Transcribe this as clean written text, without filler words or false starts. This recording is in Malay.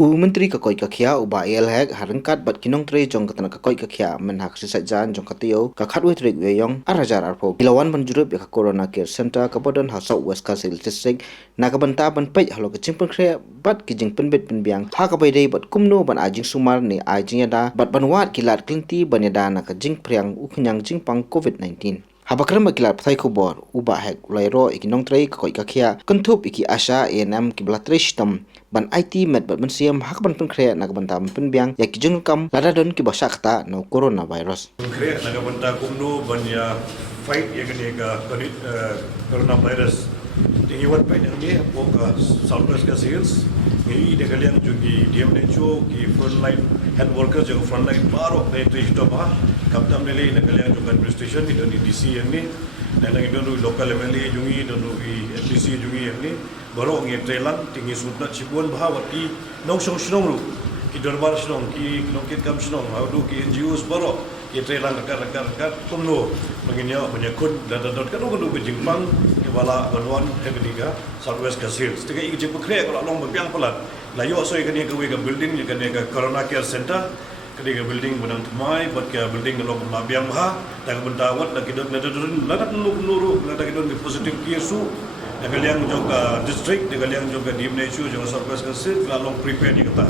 Myntri ka Koit ka Khiah uba hek harengkat bat kinong tre jong katana ka Koit ka Khiah men hak sisat jan jong katio ka khatwe trek weyong arajar arpo kilawan ban Jurip ka corona care center ka bodon ha South West Khasi district na ka banta ban pej halo ka jingpen kre bat ki jing penbet penbiang ha ka bai dei bat kumno ban ajing sumar ni ajing yada bat ban wat kilat klinti ban yada na ka jing priang uknyang jing pang covid-19 Habakram kilat pthai khobor uba hek lairo ikinong trei ka Koit ka Khiah kentup iki asha enam ki blatre stam ban IT met bat ban siam hak ban penkre na ban tam penbiang ya ki jung kam lada don ki basa kata no coronavirus penkre na ban ta kumno ban ya fight ya kene ka coronavirus tingi wat pa ni po ka Southwest ka sales ni de kalian jugi WHO ki frontline health workers jo frontline baro de to ba kaptam dele na kalian jo administration ni don DC ni dan lagi don local MLA jungi don FDC jungi ni baro ngi trelan tingi sutna chibon bahawati nong song shnong ru ki dorbar shnong ki lokit kam shnong haudu ki NGOs baro ki trelan dekat kumno menginya menyakut dan kan kan bejingpang ki bala banwan hebeniga Southwest Khasi tiga igi jepukre kalau long bepiang pelat layo so ikani ka wega building ni kan ka corona care center kadiga building benang tumai buat ke building long labiang bah dan bentawat dan kidon ladat nuru ladat kidon di positive case su dengan yang juga district dengan yang juga di Malaysia juga Southwest Khasi kalau prepare ni kata